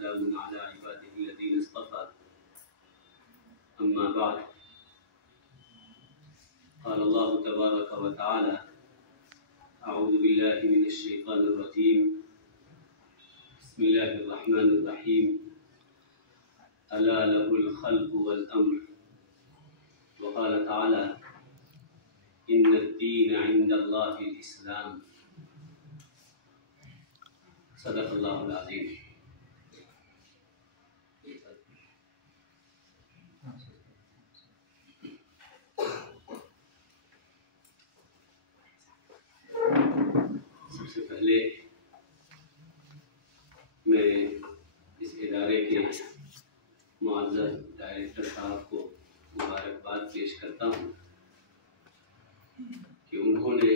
वसलामुन अला इबादिहिल्लज़ीना इस्तफ़ा अम्मा बाद क़ाल अल्लाहु तबारक व तआला अऊज़ु बिल्लाहि मिनश शैतानिर रजीम बिस्मिल्लाहिर रहमानिर रहीम अला लहुल खल्क़ु वल अम्र व क़ाल तआला इन्नद-दीन इंदल्लाहिल इस्लाम सदक़ल्लाहुल अज़ीम। सबसे पहले मैं इस इदारे के मुअज़्ज़ज़ डायरेक्टर साहब को मुबारकबाद पेश करता हूँ कि उन्होंने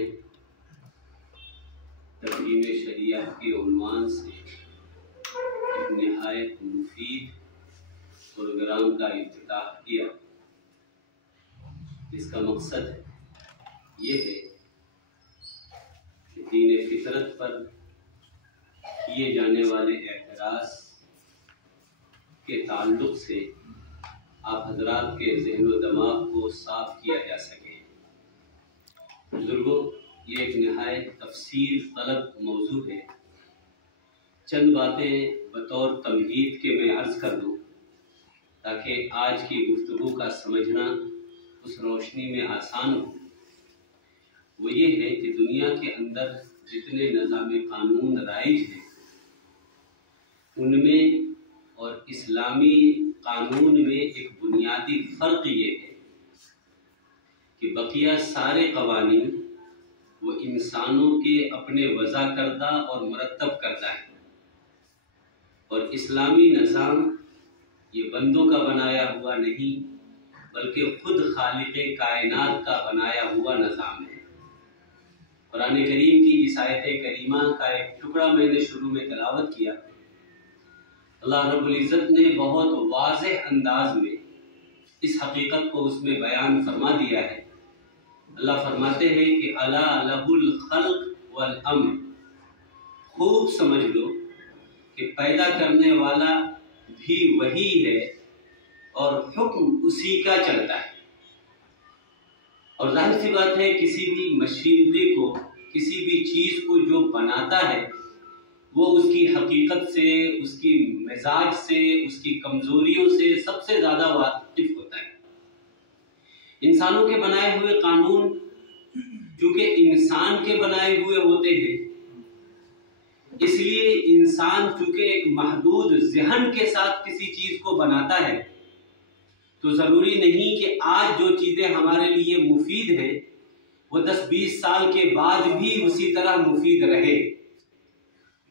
तक़वीम शरीयत के उन्वान से एक निहायत मुफीद प्रोग्राम का इफ्तिताह किया, जिसका मकसद ये है कि दीन फितरत पर किए जाने वाले एतराज़ के ताल्लुक़ से आप हज़रात के ज़हन व दिमाग को साफ किया जा सके। बुज़ुर्गों, ये एक निहायत तफसील तलब मौजू है। चंद बातें बतौर तमहीद के मैं अर्ज़ कर दूँ ताकि आज की गुफ्तगू का समझना उस रोशनी में आसान हो। वो ये है कि दुनिया के अंदर जितने निज़ाम कानून राइज हैं उनमें और इस्लामी कानून में एक बुनियादी फ़र्क ये है कि बकिया सारे कवानीन वो इंसानों के अपने वज़ा करदा और मुरत्तब करदा है, और इस्लामी निज़ाम ये बंदों का बनाया हुआ नहीं बल्कि खुद खालिक़े कायनात का बनाया हुआ निज़ाम है। कुरान करीम की इस आयत करीमा का एक टुकड़ा मैंने शुरू में तिलावत किया। अल्लाह रब्बुल इज़्ज़त ने बहुत वाज़ेह अंदाज में इस हकीकत को उसमें बयान फरमा दिया है। अल्लाह फरमाते हैं कि अला लहुल खल्क़ वल अम्र, खूब समझ लो कि पैदा करने वाला भी वही है और हुक्म उसी का चलता है। और जाहिर सी बात है, किसी भी मशीनरी को, किसी भी चीज़ को जो बनाता है वो उसकी हकीकत से, उसकी मिजाज से, उसकी कमज़ोरियों से सबसे ज़्यादा वाकिफ़ होता है। इंसानों के बनाए हुए कानून चूँकि इंसान के बनाए हुए होते हैं, इसलिए इंसान चूँकि एक महदूद ज़हन के साथ किसी चीज़ को बनाता है तो ज़रूरी नहीं कि आज जो चीज़ें हमारे लिए मुफीद हैं वो 10-20 साल के बाद भी उसी तरह मुफीद रहे।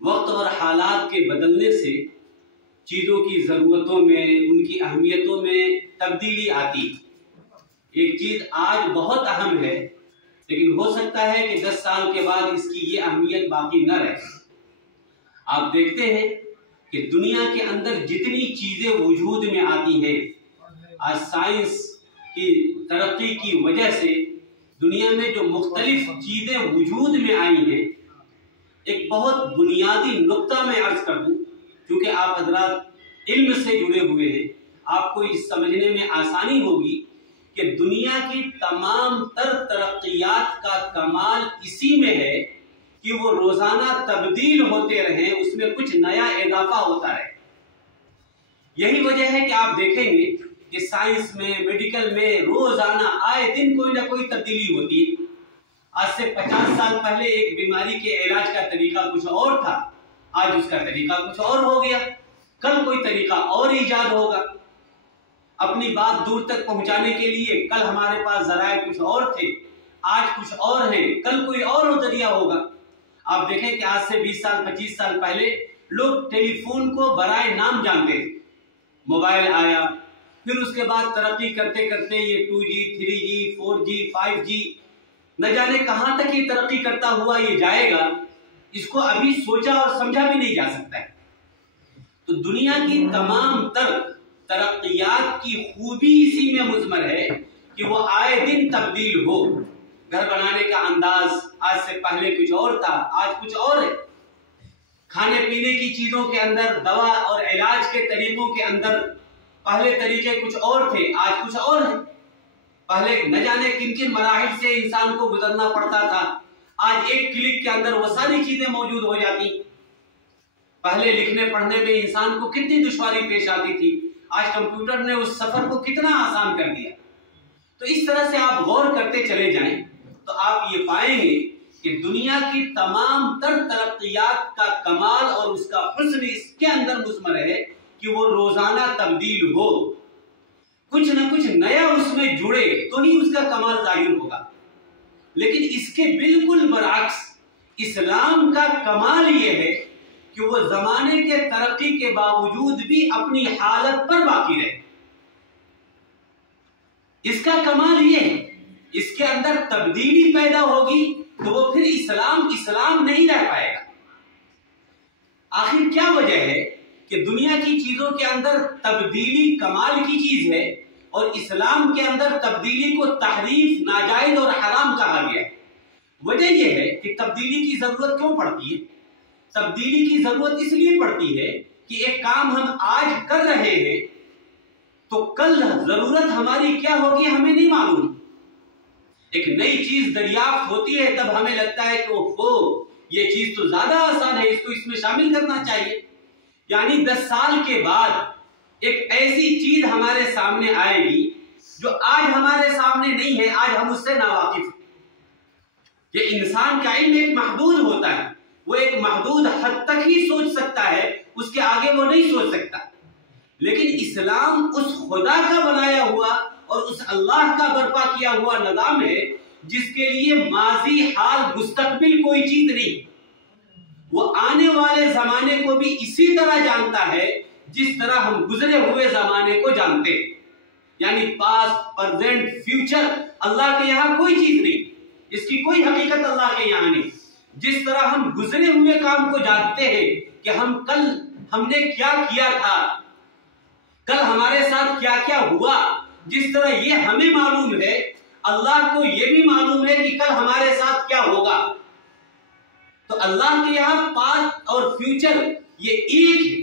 वक्त और हालात के बदलने से चीज़ों की ज़रूरतों में, उनकी अहमियतों में तब्दीली आती। एक चीज़ आज बहुत अहम है लेकिन हो सकता है कि 10 साल के बाद इसकी ये अहमियत बाकी न रहे। आप देखते हैं कि दुनिया के अंदर जितनी चीज़ें वजूद में आती हैं, आज साइंस की तरक्की की वजह से दुनिया में जो मुख्तलिफ चीज़ें वजूद में आई हैं, एक बहुत बुनियादी नुक्ता में अर्ज कर दूं, क्योंकि आप हज़रात इल्म से जुड़े हुए हैं, आपको इस समझने में आसानी होगी कि दुनिया की तमाम तर तरक्कियात का कमाल इसी में है कि वो रोज़ाना तब्दील होते रहें, उसमें कुछ नया इजाफा होता रहे। यही वजह है कि आप देखेंगे कि साइंस में, मेडिकल में रोज़ाना आए दिन कोई ना कोई तब्दीली होती है। आज से 50 साल पहले एक बीमारी के इलाज का तरीका कुछ और था, आज उसका तरीका कुछ और हो गया। कल कोई तरीका और ईजाद होगा। अपनी बात दूर तक पहुंचाने के लिए कल हमारे पास ज़राए कुछ और थे, आज कुछ और हैं, कल कोई और नजरिया होगा। आप देखें कि आज से 20 साल 25 साल पहले लोग टेलीफोन को बराए नाम जानते थे। मोबाइल आया, फिर उसके बाद तरक्की करते करते ये 2G, 3G, 4G, 5G, न जाने कहां तक ये तरक्की करता हुआ ये जाएगा, इसको अभी सोचा और समझा भी नहीं जा सकता है। तो दुनिया की तमाम तरक्कियात की खूबी इसी में मुज़मर है कि वो आए दिन तब्दील हो। घर बनाने का अंदाज आज से पहले कुछ और था, आज कुछ और है। खाने पीने की चीजों के अंदर, दवा और इलाज के तरीकों के अंदर पहले तरीके कुछ और थे, आज कुछ और है। पहले न जाने किन किन मराहिल से इंसान को गुजरना पड़ता था, आज एक क्लिक के अंदर वो सारी चीजें मौजूद हो जाती। पहले लिखने पढ़ने में इंसान को कितनी दुश्वारी पेश आती थी, आज कंप्यूटर ने उस सफर को कितना आसान कर दिया। तो इस तरह से आप गौर करते चले जाएं तो आप ये पाएंगे कि दुनिया की तमाम तर तरक्कियात का कमाल और उसका हुस्न इसके अंदर मुज़मर है कि वो रोजाना तब्दील हो, कुछ न कुछ नया उसमें जुड़े तो ही उसका कमाल जाहिर होगा। लेकिन इसके बिल्कुल बरअक्स इस्लाम का कमाल ये है कि वो जमाने के तरक्की के बावजूद भी अपनी हालत पर बाकी रहे। इसका कमाल ये है, इसके अंदर तब्दीली पैदा होगी तो वो फिर इस्लाम नहीं रह पाएगा। आखिर क्या वजह है कि दुनिया की चीजों के अंदर तब्दीली कमाल की चीज है और इस्लाम के अंदर तब्दीली को तहरीफ, नाजायज और हराम कहा गया? वजह यह है कि तब्दीली की जरूरत क्यों पड़ती है? तब्दीली की जरूरत इसलिए पड़ती है कि एक काम हम आज कर रहे हैं तो कल जरूरत हमारी क्या होगी हमें नहीं मालूम। एक नई चीज दरियाफ्त होती है तब हमें लगता है कि ओहो ये चीज तो ज्यादा आसान है, इसको इसमें शामिल करना चाहिए। यानी 10 साल के बाद एक ऐसी चीज हमारे सामने आएगी जो आज हमारे सामने नहीं है, आज हम उससे नावाकिफ हैं। ये इंसान का इल्म एक महदूद होता है, वो एक महदूद हद तक ही सोच सकता है, उसके आगे वो नहीं सोच सकता। लेकिन इस्लाम उस खुदा का बनाया हुआ और उस अल्लाह का बर्पा किया हुआ निजाम है जिसके लिए माजी, हाल, मुस्तकबिल कोई चीज नहीं। वो आने वाले जमाने को भी इसी तरह जानता है जिस तरह हम गुजरे हुए जमाने को जानते हैं। यानी पास्ट, प्रेजेंट, फ्यूचर अल्लाह के यहाँ कोई चीज नहीं, इसकी कोई हकीकत अल्लाह के यहाँ नहीं। जिस तरह हम गुजरे हुए काम को जानते हैं कि हम कल हमने क्या किया था, कल हमारे साथ क्या क्या हुआ, जिस तरह ये हमें मालूम है अल्लाह को ये भी मालूम है कि कल हमारे साथ क्या होगा। तो अल्लाह के यहाँ पास्ट और फ्यूचर ये एक है।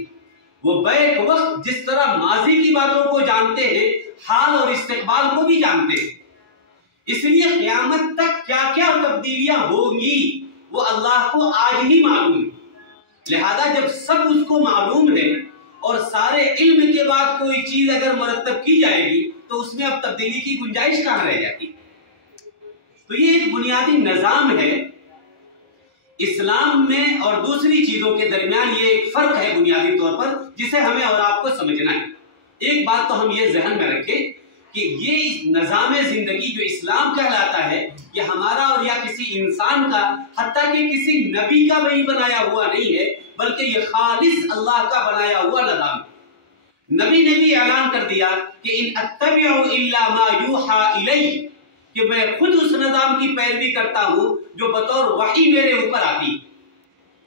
वो बैक वक्त जिस तरह माजी की बातों को जानते हैं, हाल और इस्तेकबाल को भी जानते हैं। इसलिए क़यामत तक क्या क्या तब्दीलियां होंगी वो अल्लाह को आज ही मालूम है। लिहाजा जब सब उसको मालूम है और सारे इल्म के बाद कोई चीज अगर मरतब की जाएगी तो उसमें अब तब्दीली की गुंजाइश कहां रह जाती। तो ये एक बुनियादी निजाम है इस्लाम में और दूसरी चीजों के दरमियान। ये एक फर्क है बुनियादी तौर पर जिसे हमें और आपको समझना है। एक बात तो हम ये जहन में रखें कि ये निजाम जिंदगी जो इस्लाम कहलाता है ये हमारा और या किसी इंसान का, हत्ता कि किसी नबी का वही बनाया हुआ नहीं है, बल्कि ये खालिस अल्लाह का बनाया हुआ निजाम। नबी ने भी ऐलान कर दिया कि इन अत्तबिउ इल्ला मा यूहा इलैहि, कि मैं खुद उस निजाम की पैरवी करता हूं जो बतौर वही मेरे ऊपर आती।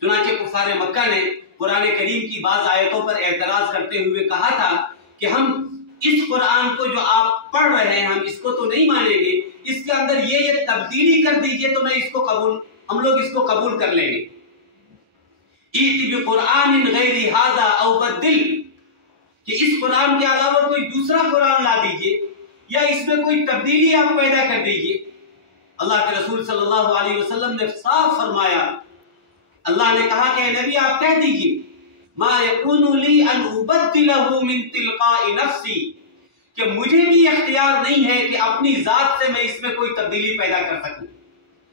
चुनांचे कुफारे मक्का ने कुरान करीम की बाज़ आयतों पर एतराज करते हुए कहा था कि हम इस कुरान को जो आप पढ़ रहे हैं हम इसको तो नहीं मानेंगे, इसके अंदर ये तब्दीली कर दीजिए तो मैं इसको कबूल, हम लोग इसको कबूल कर लेंगे। इति बिकुरआनिन गैरि हादा औ बद्दिल, कि इस कुरान के अलावा कोई दूसरा कुरान ला दीजिए या इसमें कोई तब्दीली आप पैदा कर दीजिए। अल्लाह के रसूल सल्लल्लाहु अलैहि वसल्लम ने साफ फरमाया, अल्लाह ने कहा कि नबी आप कह दीजिए मा यकूनु ली अन उबद्दिलहु मिन तिलकाई नफ्सी, कि मुझे भी इख्तियार नहीं है कि अपनी जात से मैं इसमें कोई तब्दीली पैदा कर सकूं।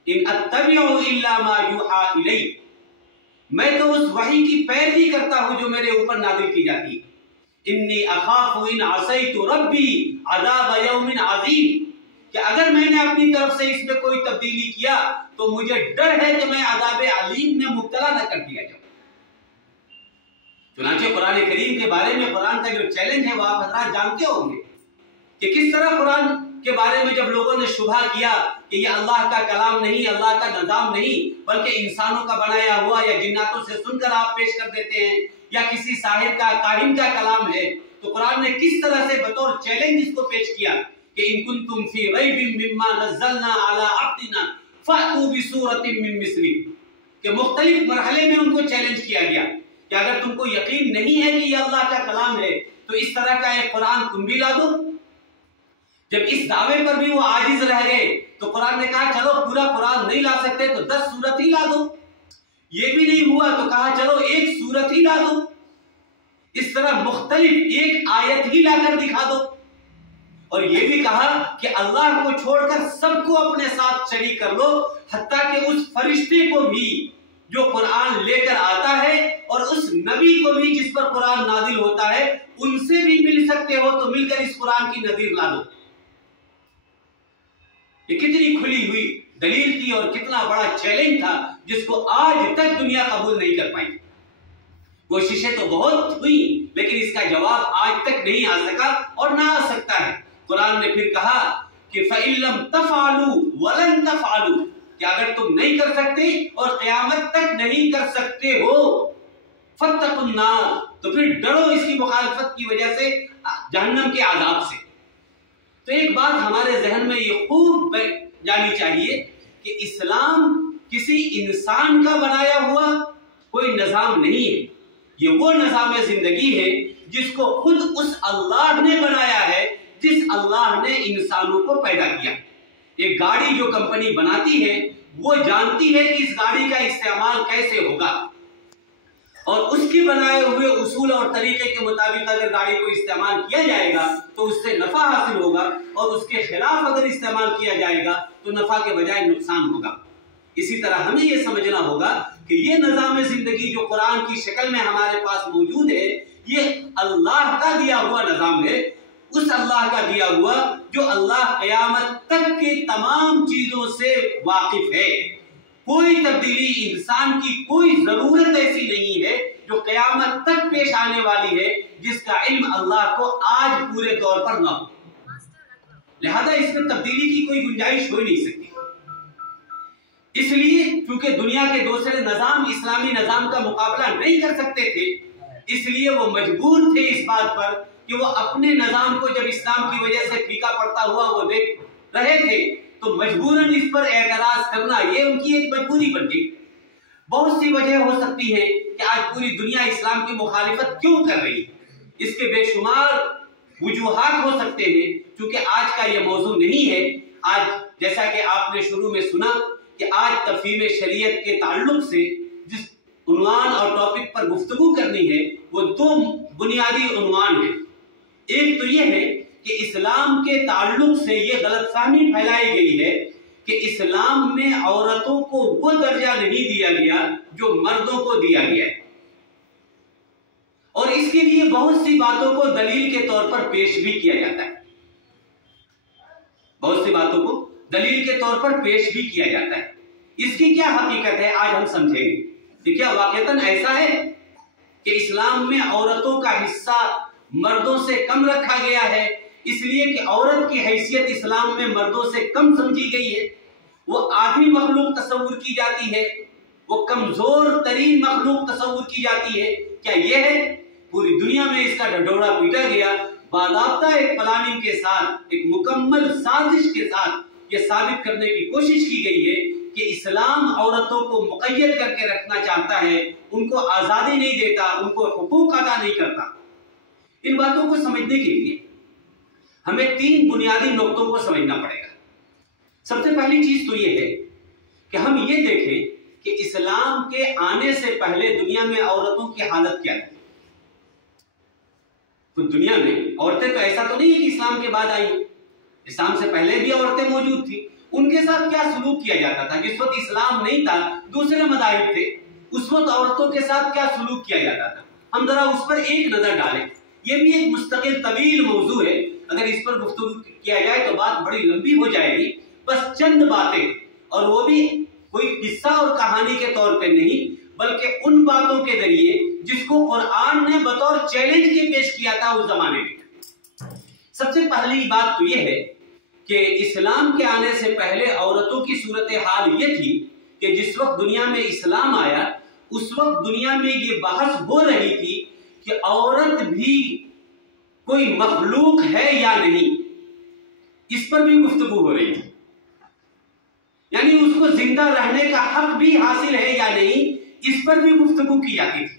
इन अत्तबिउ इल्ला मा यूहा इलैहि, मैं तो उस वही की पैरवी करता हूं जो मेरे ऊपर नाज़िल की जाती है। इन्नी अखाफु इन असैतु रब्बी अज़ाब यौमिन अज़ीम, कि अगर मैंने अपनी तरफ से इसमें कोई तब्दीली किया तो मुझे डर है कि मैं अज़ाब अलीम में मुब्तला न कर दिया जाऊं। चुनांचे कुरान करीम के बारे में कुरान का जो चैलेंज है वो आप हज़रात जानते होंगे कि किस तरह कुरान के बारे में जब लोगों ने शुबहा किया कि ये अल्लाह का कलाम नहीं, अल्लाह का निजाम नहीं, बल्कि इंसानों का बनाया हुआ या जिन्नातों से सुनकर आप पेश कर देते हैं या किसी साहिर का, काहिन का कलाम है, तो कुरान ने किस तरह से बतौर चैलेंज इसको पेश किया कि इन कुंतुम फी रैबिम मिम्मा नज़्ज़लना अला अब्दिना फ़अतू बिसूरतिन मिन मिस्लिही, कि मुख्तलिफ मरहले में उनको चैलेंज किया गया कि अगर तुमको यकीन नहीं है कि यह अल्लाह का कलाम है तो इस तरह का एक कुरान तुम भी ला दो। जब इस दावे पर भी वो आजिज रह गए तो कुरान ने कहा चलो पूरा कुरान नहीं ला सकते तो 10 सूरत ही ला दो। ये भी नहीं हुआ तो कहा चलो 1 सूरत ही ला दो। इस तरह मुख्तलिफ एक आयत ही लाकर दिखा दो। और ये भी कहा कि अल्लाह को छोड़कर सबको अपने साथ शरीक कर लो, हत्ता कि उस फरिश्ते को भी जो कुरान लेकर आता है और उस नबी को भी जिस पर कुरान नाजिल होता है उनसे भी मिल सकते हो तो मिलकर इस कुरान की नजीर ला दो। ये कितनी खुली हुई दलील थी और कितना बड़ा चैलेंज था जिसको आज तक दुनिया कबूल नहीं कर पाई। कोशिशें तो बहुत हुई लेकिन इसका जवाब आज तक नहीं आ सका और ना आ सकता है। कुरान ने फिर कहा कि फ़इल्लम तफ़अलू वलन तफ़अलू, कि अगर तुम नहीं कर सकते और क़यामत तक नहीं कर सकते हो फत्तकुन नार, तो फिर डरो इसकी मुखालफत की वजह से जहन्नम के आज़ाब से। तो एक बात हमारे जहन में ये खूब जानी चाहिए कि इस्लाम किसी इंसान का बनाया हुआ कोई निज़ाम नहीं है। ये वो निज़ाम जिंदगी है जिसको खुद उस अल्लाह ने बनाया है जिस अल्लाह ने इंसानों को पैदा किया। एक गाड़ी जो कंपनी बनाती है वो जानती है कि इस गाड़ी का इस्तेमाल कैसे होगा और उसके बनाए हुए उसूल और तरीके के मुताबिक अगर गाड़ी को इस्तेमाल किया जाएगा तो उससे नफा हासिल होगा और उसके खिलाफ अगर इस्तेमाल किया जाएगा तो नफा के बजाय नुकसान होगा। इसी तरह हमें यह समझना होगा कि ये निज़ाम जिंदगी जो कुरान की शक्ल में हमारे पास मौजूद है ये अल्लाह का दिया हुआ निज़ाम है, उस अल्लाह का दिया हुआ जो अल्लाह क़यामत तक के तमाम चीजों से वाकिफ है। कोई तब्दीली इंसान की कोई जरूरत ऐसी नहीं है जो क़यामत तक पेश आने वाली है जिसका इल्म अल्लाह को आज पूरे तौर पर ना हो। लिहाजा इसमें तब्दीली की कोई गुंजाइश हो नहीं सकती। इसलिए क्योंकि दुनिया के दूसरे निज़ाम इस्लामी निज़ाम का मुकाबला नहीं कर सकते थे, इसलिए वो मजबूर थे इस बात पर कि वो अपने निज़ाम को जब इस्लाम की वजह से फीका पड़ता हुआ वो देख रहे थे तो मजबूरन इस पर एतराज करना ये उनकी एक मजबूरी बन गई। बहुत सी वजह हो सकती है कि आज पूरी दुनिया इस्लाम की मुखालिफत क्यों कर रही है, इसके बेशुमार वजूहात हो सकते हैं। क्योंकि आज का ये मौजू नहीं है। आज जैसा कि आपने शुरू में सुना कि आज तफहीम शरीयत के ताल्लुक से जिस उन्वान और टॉपिक पर गुफ्तगू करनी है वो 2 बुनियादी उन्वान है। एक तो ये है कि इस्लाम के ताल्लुक से ये गलतफहमी फैलाई गई है कि इस्लाम में औरतों को वो दर्जा नहीं दिया गया जो मर्दों को दिया गया है और इसके लिए बहुत सी बातों को दलील के तौर पर पेश भी किया जाता है। बहुत सी बातों को दलील के तौर पर पेश भी किया जाता है। इसकी क्या हकीकत है आज हम समझेंगे कि क्या वाकईतन ऐसा है कि इस्लाम में औरतों का हिस्सा मर्दों से कम रखा गया है इसलिए कि औरत की हैसियत इस्लाम में मर्दों से कम समझी गई है, वो आधी मखलूक तस्वुर की जाती है, वो कमजोर तरीन मखलूक तस्वुर की जाती है। क्या यह है? पूरी दुनिया में इसका ढंढोरा पीटा गया, बाकायदा एक प्लानिंग के साथ एक मुकम्मल साजिश के साथ यह साबित करने की कोशिश की गई है कि इस्लाम औरतों को मुक़य्यद करके रखना चाहता है, उनको आज़ादी नहीं देता, उनको हुकूक अदा नहीं करता। इन बातों को समझने के लिए हमें 3 बुनियादी नुक्तों को समझना पड़ेगा। सबसे पहली चीज तो यह है कि हम ये देखें कि इस्लाम के आने से पहले दुनिया में औरतों की हालत क्या थी। तो दुनिया में औरतें तो ऐसा तो नहीं है कि इस्लाम के बाद आई, इस्लाम से पहले भी औरतें मौजूद थी। उनके साथ क्या सलूक किया जाता था? जिस वक्त इस्लाम नहीं था, दूसरे मज़ाहिब थे, उस वक्त औरतों के साथ क्या सलूक किया जाता था, हम जरा उस पर एक नजर डालें। यह भी एक मुस्तकिल तवील मौजू है, अगर इस पर गुफ्तगू किया जाए तो बात बड़ी लंबी हो जाएगी। बस चंद बातें, और वो भी कोई किस्सा और कहानी के तौर पे नहीं, बल्कि उन बातों के जरिए जिसको कुरान ने बतौर चैलेंज के पेश किया था उस जमाने में। सबसे पहली बात तो यह है कि इस्लाम के आने से पहले औरतों की सूरत हाल ये थी कि जिस वक्त दुनिया में इस्लाम आया उस वक्त दुनिया में ये बहस हो रही थी कि औरत भी कोई मखलूक है या नहीं, इस पर भी गुफ्तगू हो रही है। यानी उस उसको जिंदा रहने का हक भी हासिल है या नहीं, इस पर भी गुफ्तगू की जाती थी।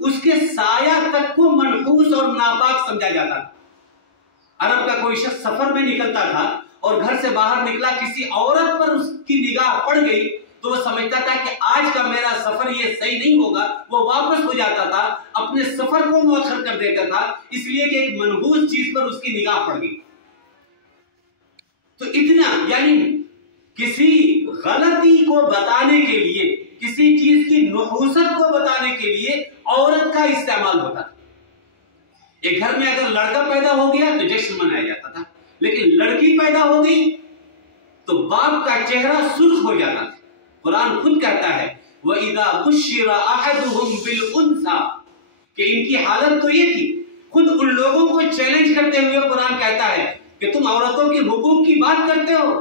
उसके साया तक को मनहूस और नापाक समझा जाता था। अरब का कोई शख्स सफर में निकलता था और घर से बाहर निकला, किसी औरत पर उसकी निगाह पड़ गई तो वो समझता था कि आज का मेरा सफर ये सही नहीं होगा, वो वापस हो जाता था, अपने सफर को मुअख्खर कर देता था, इसलिए कि एक मनहूस चीज पर उसकी निगाह पड़ गई। तो इतना, यानी किसी गलती को बताने के लिए, किसी चीज की नुहूसत को बताने के लिए औरत का इस्तेमाल होता था। एक घर में अगर लड़का पैदा हो गया तो जश्न मनाया जाता था, लेकिन लड़की पैदा हो गई तो बाप का चेहरा सुर्ख हो जाता था। कुरान खुद कहता है वइज़ा बुश्शिरा अहदुहुम बिल उन्सा, कि इनकी हालत तो ये थी। खुद उन लोगों को चैलेंज करते हुए कुरान कहता है कि तुम औरतों के हुकूक की बात करते हो,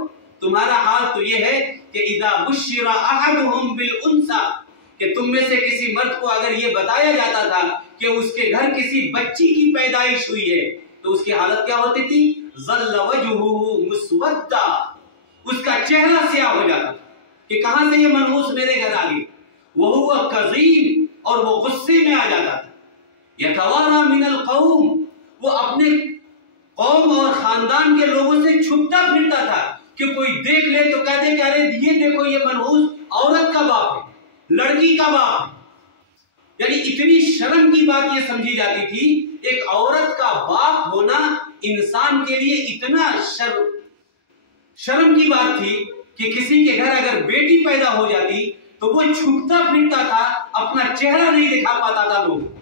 तुम्हारा हाल तो ये है कि इज़ा बुश्शिरा अहदुहुम बिल उन्सा, कि तुम में से किसी मर्द को अगर ये बताया जाता था कि उसके घर किसी बच्ची की पैदाइश हुई है तो उसकी हालत क्या होती थी? ज़ल्ल वजहुहु मुस्वद्दा, उसका चेहरा स्याह हो जाता था कि कहां से ये मनहूस मेरे घर आ गई। वहुवा कज़ीम, और वो गुस्से में आ जाता था। यतवारा मिनल कौम, वो अपने कौम और खानदान के लोगों से छुपता फिरता था कि कोई देख ले तो कह दे कि अरे ये देखो ये मनहूस औरत का बाप है, लड़की का बाप है। यानी इतनी शर्म की बात ये समझी जाती थी, एक औरत का बाप होना इंसान के लिए इतना शर्म की बात थी कि किसी के घर अगर बेटी पैदा हो जाती तो वो छुपता फिरता था, अपना चेहरा नहीं दिखा पाता था लोग।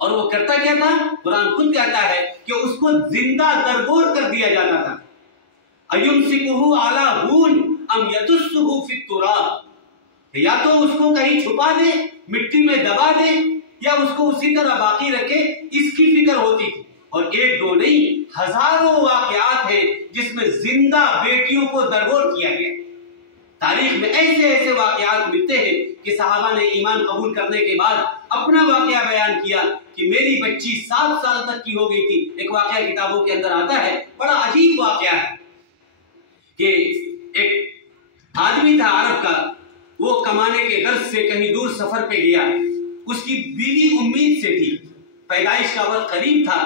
और वो करता क्या था? कुरान खुद कहता है कि उसको जिंदा दरगोर कर दिया जाता था। अयुमसिकुहु अला हून अम यदुस्सुहु फित तुराब, या तो उसको कहीं छुपा दे, मिट्टी में दबा दे, या उसको उसी तरह बाकी रखे, इसकी फिक्र होती थी। और एक दो नहीं, हजारों वाकयात है जिसमें जिंदा बेटियों को दरगोर किया गया। तारीख में ऐसे ऐसे वाकयात मिलते हैं कि सहाबा ने ईमान कबूल करने के बाद अपना वाकया बयान किया कि मेरी बच्ची 7 साल तक की हो गई थी। एक वाकया किताबों के अंदर आता है, बड़ा अजीब वाकया है कि एक आदमी था अरब का, वो कमाने के गर्ज से कहीं दूर सफर पे गया। उसकी बीवी उम्मीद से थी, पैदाइश का वक्त करीब था,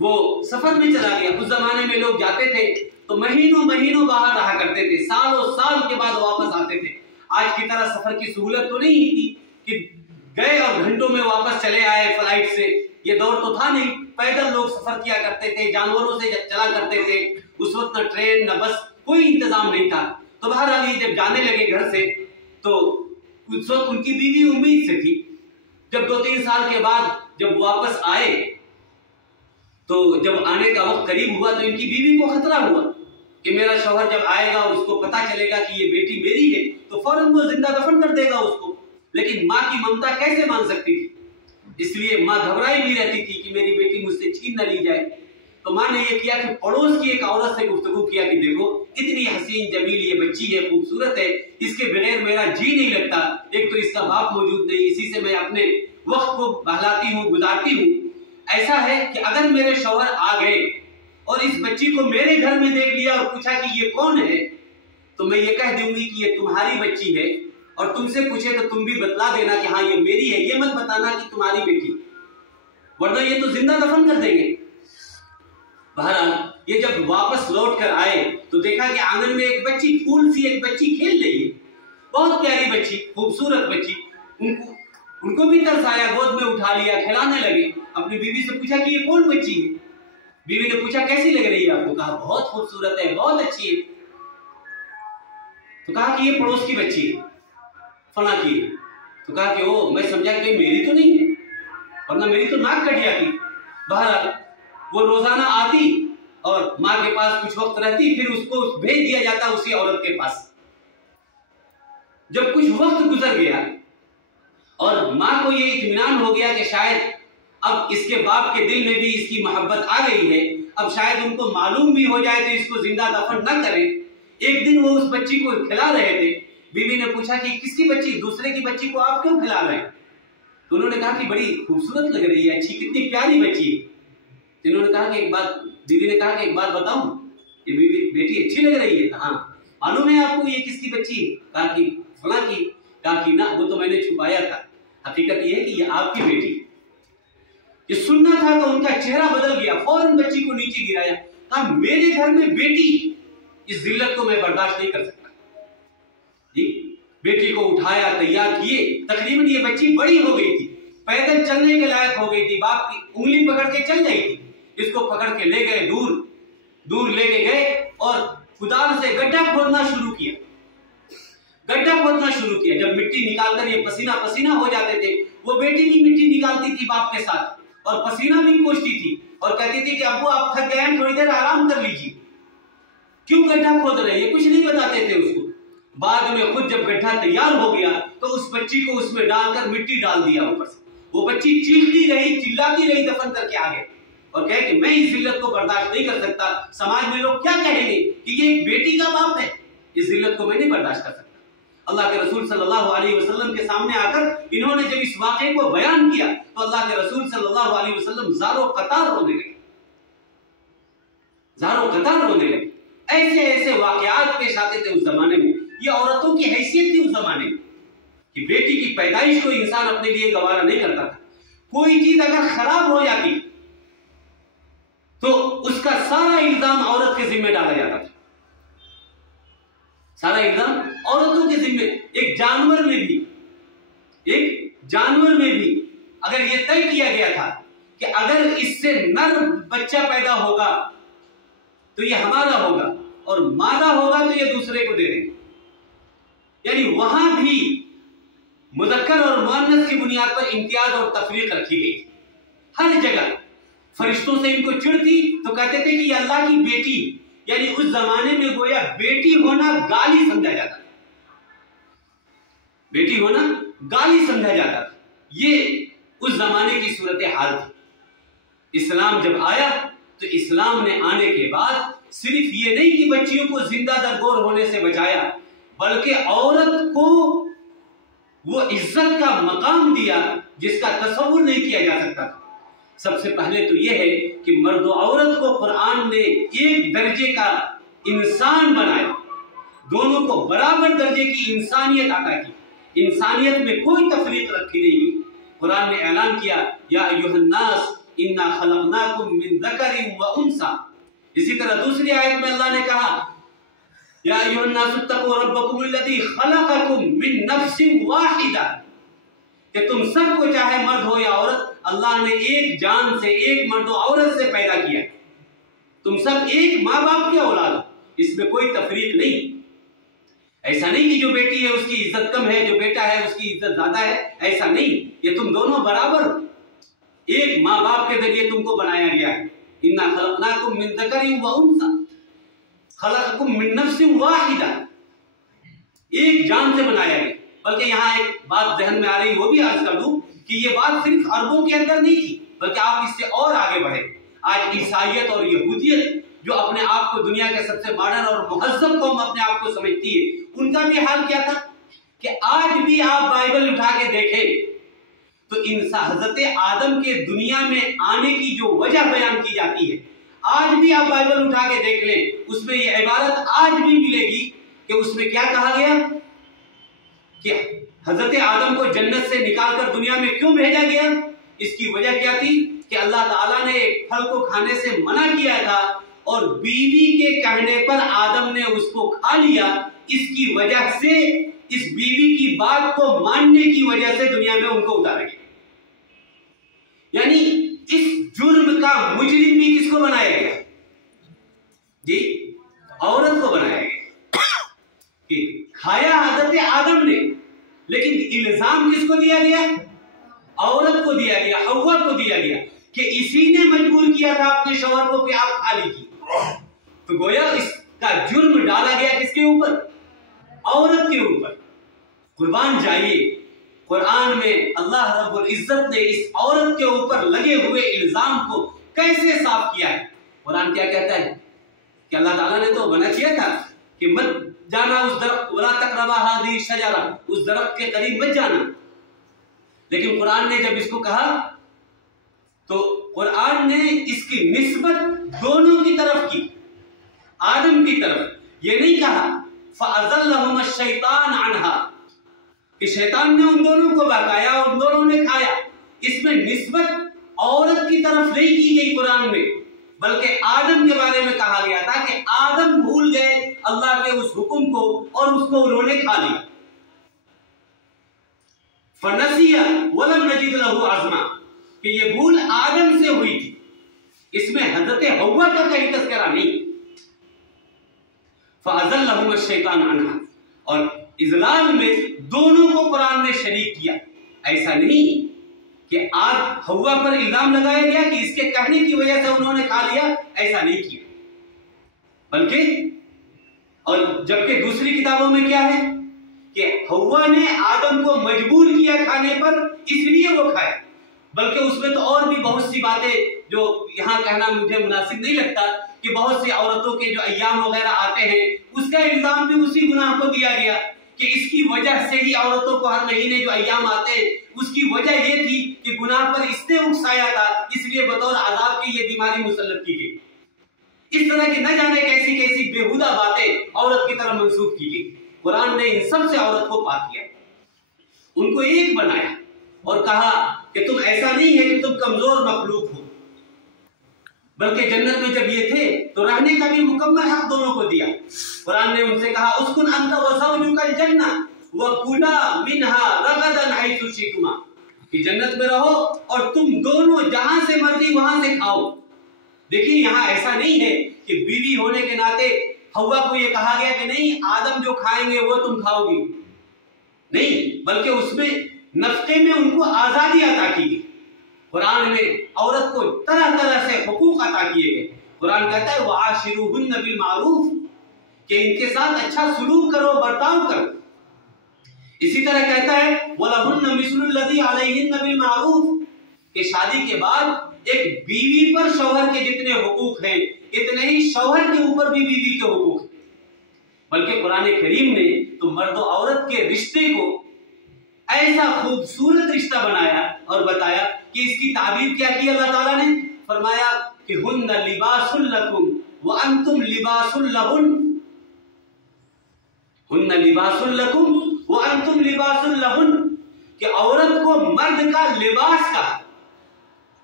वो सफर में चला गया। उस जमाने में लोग जाते थे तो महीनों महीनों बाहर रहा करते थे, सालों साल के बाद वापस आते थे। आज की तरह सफर की सहूलत तो नहीं थी कि गए और घंटों में वापस चले आए फ्लाइट से, ये दौर तो था नहीं। पैदल लोग सफर किया करते थे, जानवरों से चला करते थे। उस वक्त न ट्रेन न बस, कोई इंतजाम नहीं था। तो बहरहाल ये जब जाने लगे घर से तो उस वक्त उनकी बीवी उम्मीद से थी। जब 2-3 साल के बाद जब वापस आए तो जब आने का वक्त करीब हुआ तो इनकी बीवी को खतरा हुआ कि मेरा शौहर जब आएगा और उसको पता चलेगा कि ये बेटी मेरी है तो फौरन वो जिंदा दफन कर देगा उसको। लेकिन माँ की ममता कैसे मान सकती थी, इसलिए माँ घबराई भी रहती थी कि मेरी बेटी मुझसे छीन न ली जाए। तो माँ ने ये किया कि पड़ोस की एक औरत से गुफ्तगू किया कि देखो इतनी हसीन जमील ये बच्ची है, खूबसूरत है, इसके बगैर मेरा जी नहीं लगता। एक तो इसका बाप मौजूद नहीं, इसी से मैं अपने वक्त को बहलाती हूँ, गुजारती हूँ। ऐसा है कि अगर मेरे शौहर आ गए और इस बच्ची को मेरे घर में देख लिया और पूछा कि ये कौन है, तो मैं ये कह दूंगी कि ये तुम्हारी बच्ची है, और तुमसे पूछे तो तुम भी बतला देना कि हाँ ये मेरी है, ये मत बताना कि तुम्हारी बेटी, वरना ये तो जिंदा दफन कर देंगे। बहरहाल ये जब वापस लौट कर आए तो देखा कि आंगन में एक बच्ची, फूल सी एक बच्ची खेल रही है, बहुत प्यारी बच्ची, खूबसूरत बच्ची। उनको भी तरस आया, गोद में उठा लिया, खिलाने लगे। अपनी बीवी से पूछा कि ये कौन बच्ची है? बीवी ने पूछा कैसी लग रही है आपको? कहा बहुत खूबसूरत है, बहुत अच्छी है। तो कहा कि ये पड़ोस की बच्ची है, फला की है। तो कहा कि ओ, मैं समझा कि मेरी तो नहीं है, वरना मेरी तो नाक कट जाती। बहरहाल वो रोजाना आती और माँ के पास कुछ वक्त रहती, फिर उसको भेज दिया जाता उसी औरत के पास। जब कुछ वक्त गुजर गया और माँ को ये इत्मीनान हो गया कि शायद अब इसके बाप के दिल में भी इसकी मोहब्बत आ गई है, अब शायद उनको मालूम भी हो जाए तो इसको जिंदा दफन न करें। एक दिन वो उस बच्ची को खिला रहे थे। बीवी ने पूछा कि किसकी बच्ची, दूसरे की बच्ची को आप क्यों खिला रहे हैं? तो उन्होंने कहा कि बड़ी खूबसूरत लग रही है, अच्छी, कितनी प्यारी बच्ची है। इन्होंने कहा कि एक बात, बीवी ने कहा कि एक बात बताऊं, ये बेटी अच्छी लग रही है? हाँ। मालूम है आपको ये किसकी बच्ची है? कहा कि फला की। कहा कि ना, वो तो मैंने छुपाया था, हकीकत ये है कि ये आपकी बेटी है। ये सुनना था तो उनका चेहरा बदल गया, फौरन बच्ची को नीचे गिराया। कहा मेरे घर में बेटी, इस जिल्लत को मैं बर्दाश्त नहीं कर सकता जी। बेटी को उठाया, तैयार किए, तकरीबन ये बच्ची बड़ी हो गई थी, पैदल चलने के लायक हो गई थी, बाप की उंगली पकड़ के चल रही थी। इसको पकड़ के ले गए, दूर लेके गए और कुदाल से गड्ढा खोदना शुरू किया। जब मिट्टी निकालकर ये पसीना पसीना हो जाते थे, वो बेटी भी मिट्टी निकालती थी बाप के साथ और पसीना भी पोंछती थी और कहती थी कि अब्बू आप थक गए हैं, थोड़ी देर आराम कर लीजिए। क्यों गड्ढा खोद रहे हैं, कुछ नहीं बताते थे उसको। बाद में खुद जब गड्ढा तैयार हो गया तो उस बच्ची को उसमें डालकर मिट्टी डाल दिया ऊपर से। वो बच्ची चीखती रही, चिल्लाती रही दफन करके आ गए और कहे कि मैं इस जिल्लत को बर्दाश्त नहीं कर सकता, समाज में लोग क्या कहेंगे कि ये एक बेटी का बाप है, इस जिल्लत को मैं नहीं बर्दाश्त कर सकता। अल्लाह के रसूल सल्लल्लाहु अलैहि वसल्लम के सामने आकर इन्होंने जब इस वाक़े को बयान किया तो अल्लाह के रसूल सल्लल्लाहु अलैहि वसल्लम ज़ारो कतार रोने लगे। ऐसे ऐसे वाक़यात पेश आते थे उस जमाने में। ये औरतों की हैसियत थी उस जमाने में कि बेटी की पैदाइश को इंसान अपने लिए गवारा नहीं करता था। कोई चीज अगर खराब हो जाती तो उसका सारा इल्जाम औरत के जिम्मे डाला जाता था, सारा इल्जाम औरतों के जिम्मे। एक जानवर में भी अगर यह तय किया गया था कि अगर इससे नर बच्चा पैदा होगा तो यह हमारा होगा और मादा होगा तो यह दूसरे को दे देंगे, यानी वहां भी मुज़क्कर और मुअन्नस की बुनियाद पर इम्तियाज और तफरीक रखी गई। हर जगह फरिश्तों से इनको चिढ़ थी तो कहते थे कि ये अल्लाह की बेटी, यानी उस जमाने में गोया बेटी होना गाली समझा जाता था, बेटी होना गाली समझा जाता था। ये उस जमाने की सूरत हाल थी। इस्लाम जब आया तो इस्लाम ने आने के बाद सिर्फ ये नहीं कि बच्चियों को जिंदा दरगोर होने से बचाया, बल्कि औरत को वो इज्जत का मकाम दिया जिसका तसव्वुर नहीं किया जा सकता था। सबसे पहले तो यह है कि मर्द और औरत को कुरान ने एक दर्जे का इंसान बनाया, दोनों को बराबर दर्जे की इंसानियत अता की, इंसानियत में कोई तफरीक रखी नहीं गई। कुरान ने ऐलान किया या अय्युहन्नास इन्ना खलकनाकुम मिन ज़करिन व उन्सा। इसी तरह दूसरी आयत में अल्लाह ने कहा या अय्युहन्नास इत्तक़ू रब्बकुमुल्लज़ी खलक़कुम मिन नफ्सिन वाहिदा, कि तुम सबको चाहे मर्द हो या औरत, अल्लाह ने एक जान से, एक मर्द और औरत से पैदा किया। तुम सब एक माँ बाप की औलाद हो, इसमें कोई तफरीक नहीं। ऐसा नहीं कि जो बेटी है उसकी इज्जत कम है, जो बेटा है उसकी इज्जत ज्यादा है, ऐसा नहीं। ये तुम दोनों बराबर, एक माँ बाप के जरिए तुमको बनाया गया है। इन्ना खलक़नाकुम मिन ज़करिन व उन्सा खलक़कुम मिन नफ्सिन वाहिदा, एक जान से बनाया गया। बल्कि यहाँ एक बात जहन में आ रही, वो भी अर्ज कर दूं कि ये बात सिर्फ अरबों के अंदर नहीं थी, बल्कि आप इससे और आगे बढ़े। आज ईसाइयत और यहूदियत जो अपने आप को दुनिया के सबसे मॉडर्न और मुहज़्ज़ब कौम अपने आप को समझती है, उनका भी हाल क्या था कि आज भी आप बाइबल उठा के देखें तो इंसान हजरत आदम के दुनिया में आने की जो वजह बयान की जाती है, आज भी आप बाइबल उठा के देख लें, उसमें ये इबारत आज भी मिलेगी कि उसमें क्या कहा गया कि हजरत आदम को जन्नत से निकालकर दुनिया में क्यों भेजा गया। इसकी वजह क्या थी कि अल्लाह ताला ने एक फल को खाने से मना किया था और बीवी के कहने पर आदम ने उसको खा लिया। इसकी वजह से, इस बीवी की बात को मानने की वजह से दुनिया में उनको उतारा गया। यानी इस जुर्म का मुजरिम भी किसको बनाया गया जी? औरत को बनाया गया कि खाया हजरत आदम ने, लेकिन इल्जाम किसको दिया गया? औरत को दिया गया, हव्वा को दिया गया कि इसी ने मजबूर किया था अपने शौहर को कि आप खा लीजिए। तो गोया इसका जुर्म डाला गया किसके ऊपर? औरत के ऊपर। कुर्बान जाइए, कुरान में अल्लाह रब्बुल इज्जत ने इस औरत के ऊपर लगे हुए इल्जाम को कैसे साफ किया है। कुरान क्या कहता है कि अल्लाह ताला ने तो मना किया था कि मत जाना उस दरख्त, वला तक़रबा हाज़िही शजरा, उस दरख्त के करीब मत जाना। लेकिन कुरान ने जब इसको कहा तो कुरान ने इसकी निस्बत दोनों की तरफ की, आदम की तरफ। ये नहीं कहा फ़अज़ल्लहुम अश-शैतान अन्हा, कि शैतान ने उन दोनों को बहकाया और उन दोनों ने खाया। इसमें निस्बत औरत की तरफ नहीं की गई कुरान में, बल्कि आदम के बारे में कहा गया था कि आदम भूल गए अल्लाह के उस हुक्म को और उसको उन्होंने खा लिया। फनसिया वलम नजिद लहू अज़मा, कि ये भूल आदम से हुई थी, इसमें हज़रत हव्वा का कोई तज़किरा नहीं। फ़अज़ल्लहुम अश-शैतान अन्हा, और इज़लाल में दोनों को कुरान ने शरीक किया। ऐसा नहीं कि आज हव्वा पर इल्जाम लगाया गया कि इसके कहने की वजह से उन्होंने खा लिया, ऐसा नहीं किया, बल्कि और जबकि दूसरी किताबों में क्या है कि हव्वा ने आदम को मजबूर किया खाने पर, इसलिए वो खाया। बल्कि उसमें तो और भी बहुत सी बातें जो यहाँ कहना मुझे मुनासिब नहीं लगता, कि बहुत सी औरतों के जो अय्याम वगैरह आते हैं उसका इल्जाम भी उसी गुनाह को दिया गया कि इसकी वजह से ही औरतों को हर महीने जो अय्याम आते हैं उसकी वजह ये थी कि गुनाह पर इसने उकसाया था, इसलिए बतौर आजाब की ये बीमारी मुसल्लत की गई। इस तरह की न जाने कैसी कैसी बेहुदा बातें औरत की तरफ मंसूब की गई। कुरान ने इन सब से औरत को पाक किया, उनको एक बनाया और कहा कि तुम ऐसा नहीं है कि तुम कमजोर मखलूक हो, बल्कि जन्नत में जब ये थे तो रहने का भी मुकम्मल हक दोनों को दिया। कुरान ने उनसे कहा उसकुन अंत व ज़ौजुकल जन्ना व कुला मिनहा रगदन हैसु शितुमा, कि जन्नत में रहो और तुम दोनों जहां से मर्जी वहां से खाओ। देखिए यहाँ ऐसा नहीं है कि बीवी होने के नाते हव्वा को ये कहा गया कि नहीं आदम जो खाएंगे वो तुम खाओगी, नहीं, बल्कि उसमें नफ्के में उनको आजादी अता की गई। कुरान में औरत को तरह तरह से हुकूक अता किए गए। कुरान कहता है वआशिरुहुन्ना बिल मारूफ, कि इनके साथ अच्छा सुलूक करो, बर्ताव करो। इसी तरह कहता है वलहुन्ना मिस्लुल लज़ी अलैहिन्ना बिल मारूफ, कि शादी के बाद एक बीवी पर शौहर के जितने हुकूक हैं इतने ही शौहर के ऊपर भी बीवी के हुकूक हैं। बल्कि कुरान करीम ने तो मर्द और औरत के रिश्ते को ऐसा खूबसूरत रिश्ता बनाया और बताया कि इसकी ताबीर क्या की अल्लाह ताला ने, फरमाया कि हुन्ना लिबासुल लकुम व अंतुम लिबासुल लहुन, हुन्ना लिबासुल लकुम व अंतुम लिबासुल लहुन, कि औरत को मर्द का लिबास कहा,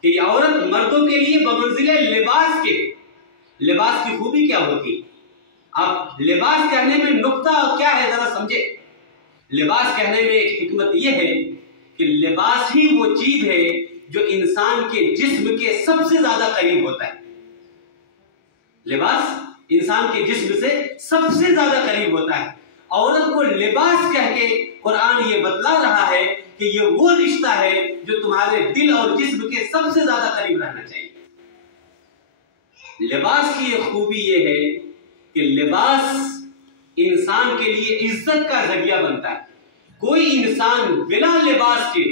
कि औरत मर्दों के लिए बमंजिले लिबास के। लिबास की खूबी क्या होती, अब लिबास कहने में नुक्ता क्या है जरा समझे। लिबास कहने में एक हिकमत यह है कि लिबास ही वो चीज है जो इंसान के जिस्म के सबसे ज्यादा करीब होता है। लिबास इंसान के जिस्म से सबसे ज्यादा करीब होता है। औरत को लिबास कह के कुरान ये बतला रहा है कि ये वो रिश्ता है जो तुम्हारे दिल और जिस्म के सबसे ज्यादा करीब रहना चाहिए। लिबास की एक खूबी ये है कि लिबास इंसान के लिए इज्जत का जरिया बनता है। कोई इंसान बिना लिबास के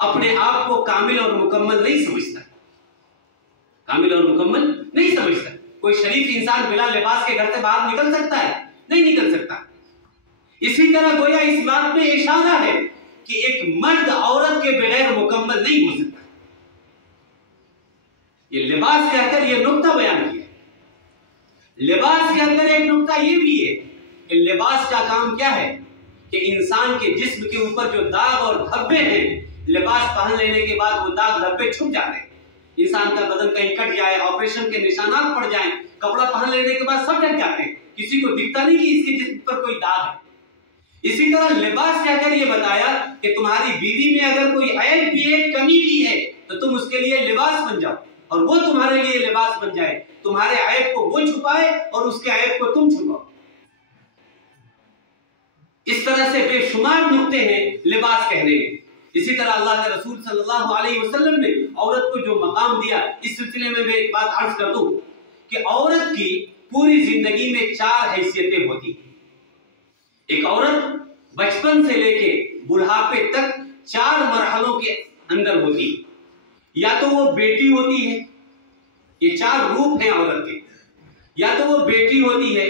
अपने आप को कामिल और मुकम्मल नहीं समझता, कामिल और मुकम्मल नहीं समझता। कोई शरीफ इंसान बिना लिबास के घर से बाहर निकल सकता है? नहीं निकल सकता। इसी तरह गोया इस बात में इशारा है कि एक मर्द औरत के बगैर मुकम्मल नहीं हो सकता। ये लिबास कहकर ये नुक्ता बयान किया। लिबास के अंदर एक नुक्ता ये भी है कि लिबास का काम क्या है कि इंसान के जिस्म के ऊपर जो दाग और धब्बे हैं, लिबास पहन लेने के बाद वो दाग धब्बे छुप जाते हैं। इंसान का बदन कहीं कट जाए, ऑपरेशन के निशानात पड़ जाएं, कपड़ा पहन लेने के बाद सब ढक जाते हैं, किसी को दिखता नहीं कि इसके जिस्म पर कोई दाग है। इसी तरह लिबास कहकर ये बताया कि तुम्हारी बीवी में अगर कोई ऐब भी है, कमी भी है, तो तुम उसके लिए लिबास बन जाओ और वो तुम्हारे लिए लिबास बन जाए। तुम्हारे ऐब को वो छुपाए और उसके ऐब को तुम छुपाओ। इस तरह से बेशुमार नुक्ते हैं लिबास कहने में। इसी तरह अल्लाह के रसूल सल्लल्लाहु अलैहि वसल्लम ने औरत को जो मकाम दिया, इस सिलसिले में मैं एक बात अर्ज कर दूं कि औरत की पूरी जिंदगी में 4 हैसियतें होती हैं। एक औरत बचपन से लेके बुढ़ापे तक 4 मरहलों के अंदर होती है। या तो वो बेटी होती है, ये 4 रूप हैं औरत के, या तो वो बेटी होती है,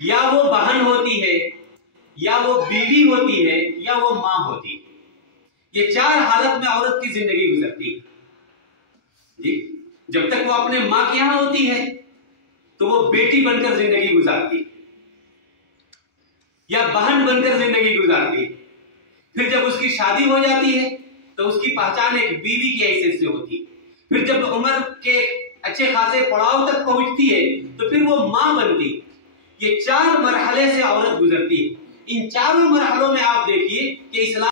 या वो बहन होती है, या वो बीवी होती है, या वो मां होती है। ये 4 हालत में औरत की जिंदगी गुजरती है जी। जब तक वो अपने मां के यहां होती है तो वो बेटी बनकर जिंदगी गुजारती है या बहन बनकर जिंदगी गुजारती है। फिर जब उसकी शादी हो जाती है तो उसकी पहचान एक बीवी की हैसियत से होती है। फिर जब उम्र के अच्छे खासे पड़ाव तक पहुंचती है तो फिर वो मां बनती। ये 4 मरहले से औरत गुजरती है। इन चारों मरहलों में आप देखिए कि इस्लाम